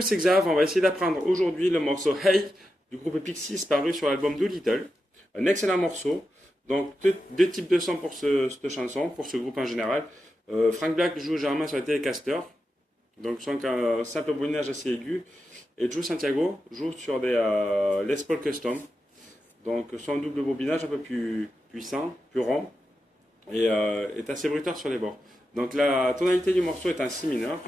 C'est Xav, on va essayer d'apprendre aujourd'hui le morceau Hey du groupe Pixies paru sur l'album Doolittle. Un excellent morceau. Donc deux types de sons pour cette chanson, pour ce groupe en général. Frank Black joue généralement sur les Telecaster, donc sans un simple bobinage assez aigu. Et Joe Santiago joue sur des Les Paul Custom, donc son double bobinage un peu plus puissant, plus rond, et est assez brutal sur les bords. Donc la tonalité du morceau est un si mineur.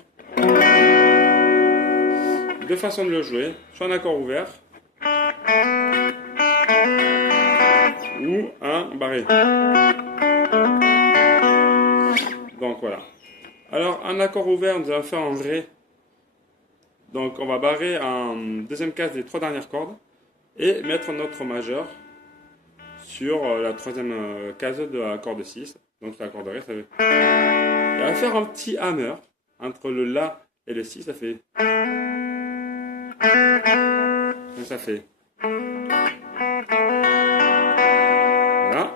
Deux façons de le jouer, soit un accord ouvert ou un barré. Donc voilà. Alors un accord ouvert, nous allons faire en Ré. Donc on va barrer en deuxième case des trois dernières cordes et mettre notre majeur sur la troisième case de la corde 6. Donc la corde Ré, ça fait. Et on va faire un petit hammer entre le La et le Si, ça fait. Donc ça fait. Voilà.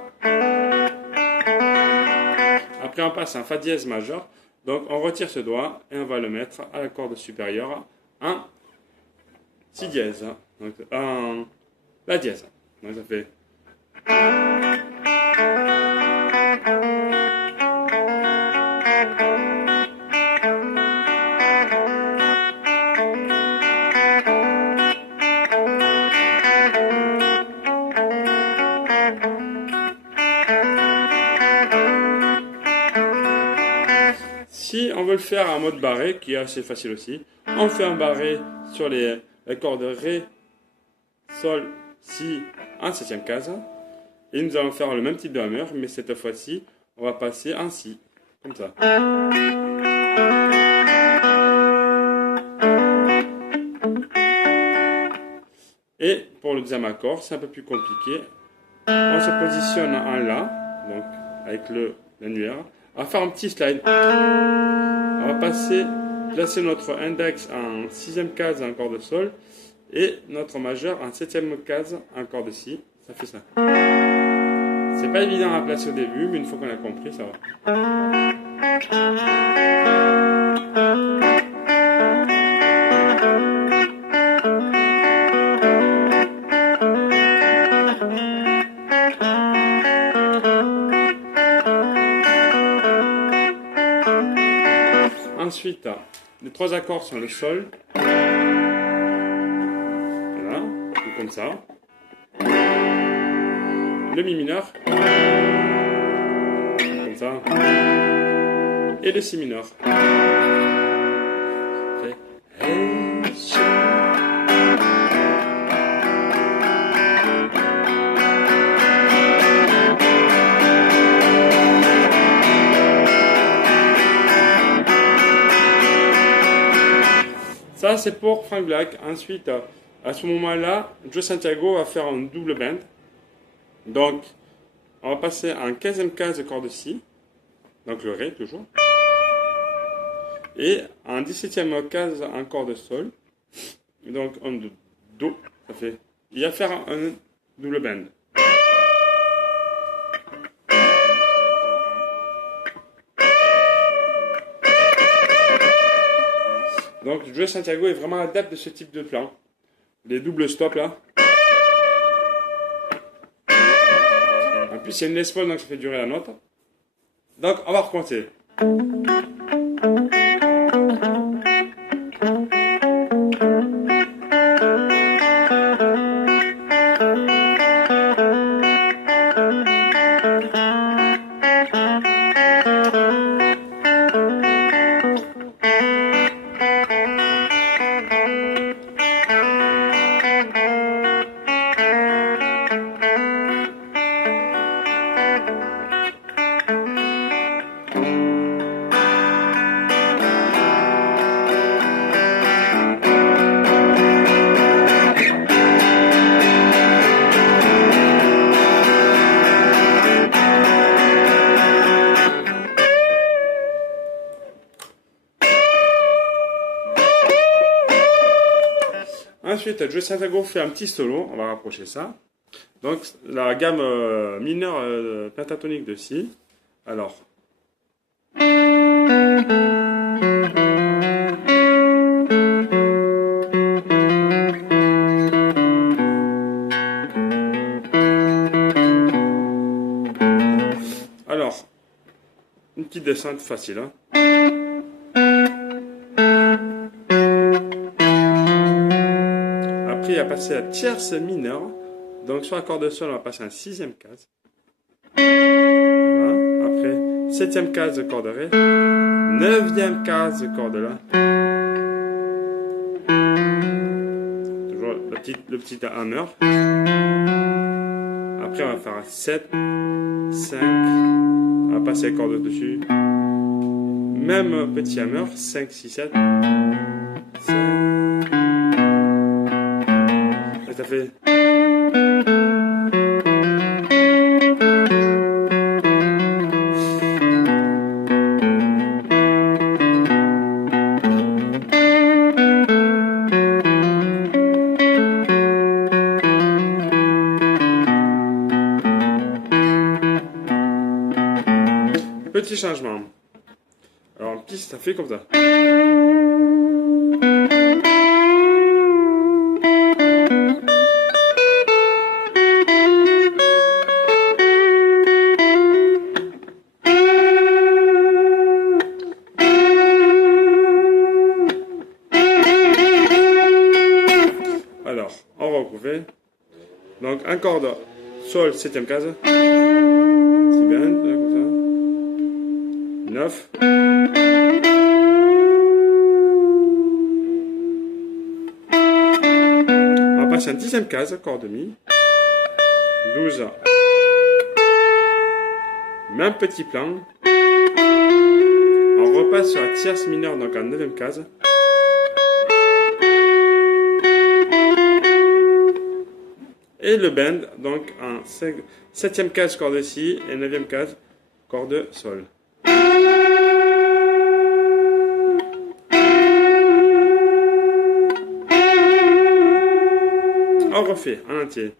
Après on passe un Fa dièse majeur. Donc on retire ce doigt et on va le mettre à la corde supérieure en Si dièse. Donc en La dièse. Donc ça fait. Si on veut le faire en mode barré, qui est assez facile aussi, on fait un barré sur les cordes Ré, Sol, Si en septième case. Et nous allons faire le même type de hammer, mais cette fois-ci, on va passer en Si, comme ça. Et pour le deuxième accord, c'est un peu plus compliqué. On se positionne en La, donc avec l'annulaire. On va faire un petit slide. On va placer notre index en sixième case en corde Sol et notre majeur en septième case en corde Si. Ça fait ça. C'est pas évident à placer au début, mais une fois qu'on a compris, ça va. Ensuite, les trois accords sont le Sol. Voilà, comme ça. Le Mi mineur. Comme ça. Et le Si mineur. Ça, c'est pour Frank Black. Ensuite, à ce moment-là, Joe Santiago va faire un double bend. Donc, on va passer en 15e case de corde Si. Donc, le Ré, toujours. Et en 17e case en corde Sol. Donc, en Do. Ça fait. Il va faire un double bend. Donc, Joe Santiago est vraiment adepte de ce type de plan. Les doubles stops là. En plus, il y a une Les Paul, donc ça fait durer la note. Donc, on va recompter. Ensuite, Joe Santiago fait un petit solo, on va rapprocher ça. Donc, la gamme mineure pentatonique de Si. Alors. petite descente facile. Hein. Après, il va passer à tierce mineure. Donc, sur la corde sol, on va passer en sixième case. Voilà. Après, septième case de corde ré. Neuvième case de corde la. Toujours le petit hammer. Après, on va faire 7, 5. On va passer la corde dessus. Même petit hammer. 5, 6, 7. 5. Et ça fait. Petit changement. Alors en piste, ça fait comme ça. Alors, on recouvre. Donc, un corde, sol, septième case. C'est bien, comme ça. 9. On va passer en dixième case, corde mi. 12. Même petit plan. On repasse sur la tierce mineure, donc en neuvième case. Et le bend, donc en septième case, corde si, et neuvième case, corde sol. On refait en entier.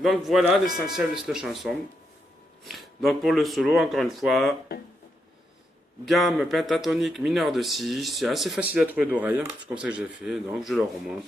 Donc voilà l'essentiel de cette chanson. Donc pour le solo, encore une fois, gamme pentatonique mineure de si, c'est assez facile à trouver d'oreille, c'est comme ça que j'ai fait, donc je le remonte.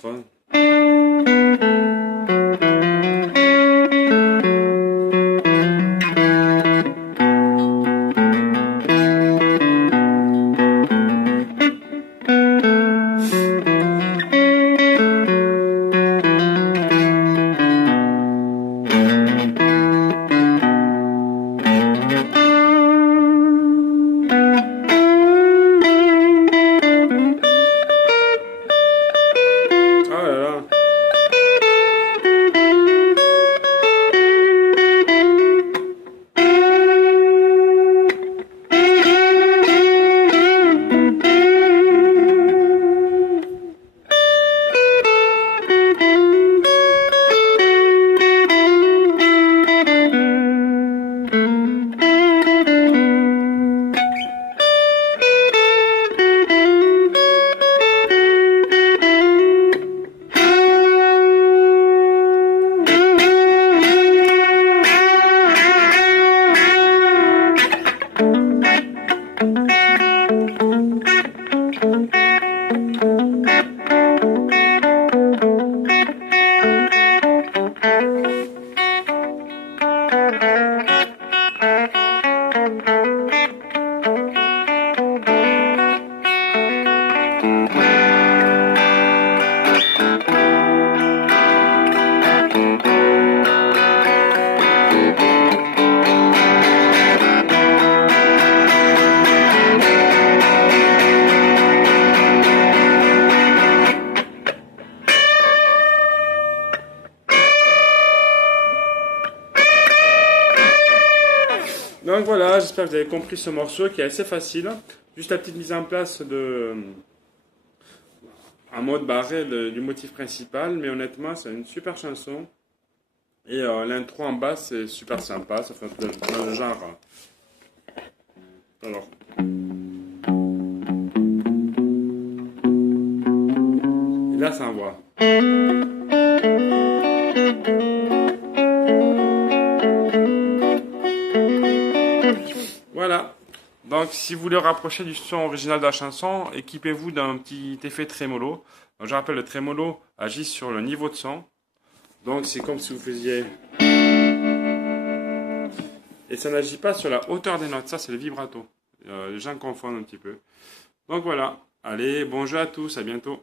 Donc voilà, j'espère que vous avez compris ce morceau qui est assez facile. Juste la petite mise en place de un mode barré du motif principal, mais honnêtement, c'est une super chanson. Et l'intro en bas, c'est super sympa, ça fait dans le genre. Alors. Et là, ça envoie. Voilà. Donc, si vous voulez rapprocher du son original de la chanson, équipez-vous d'un petit effet trémolo. Donc, je rappelle, le trémolo agit sur le niveau de son. Donc, c'est comme si vous faisiez... Et ça n'agit pas sur la hauteur des notes. Ça, c'est le vibrato. Les gens confondent un petit peu. Donc, voilà. Allez, bon jeu à tous. À bientôt.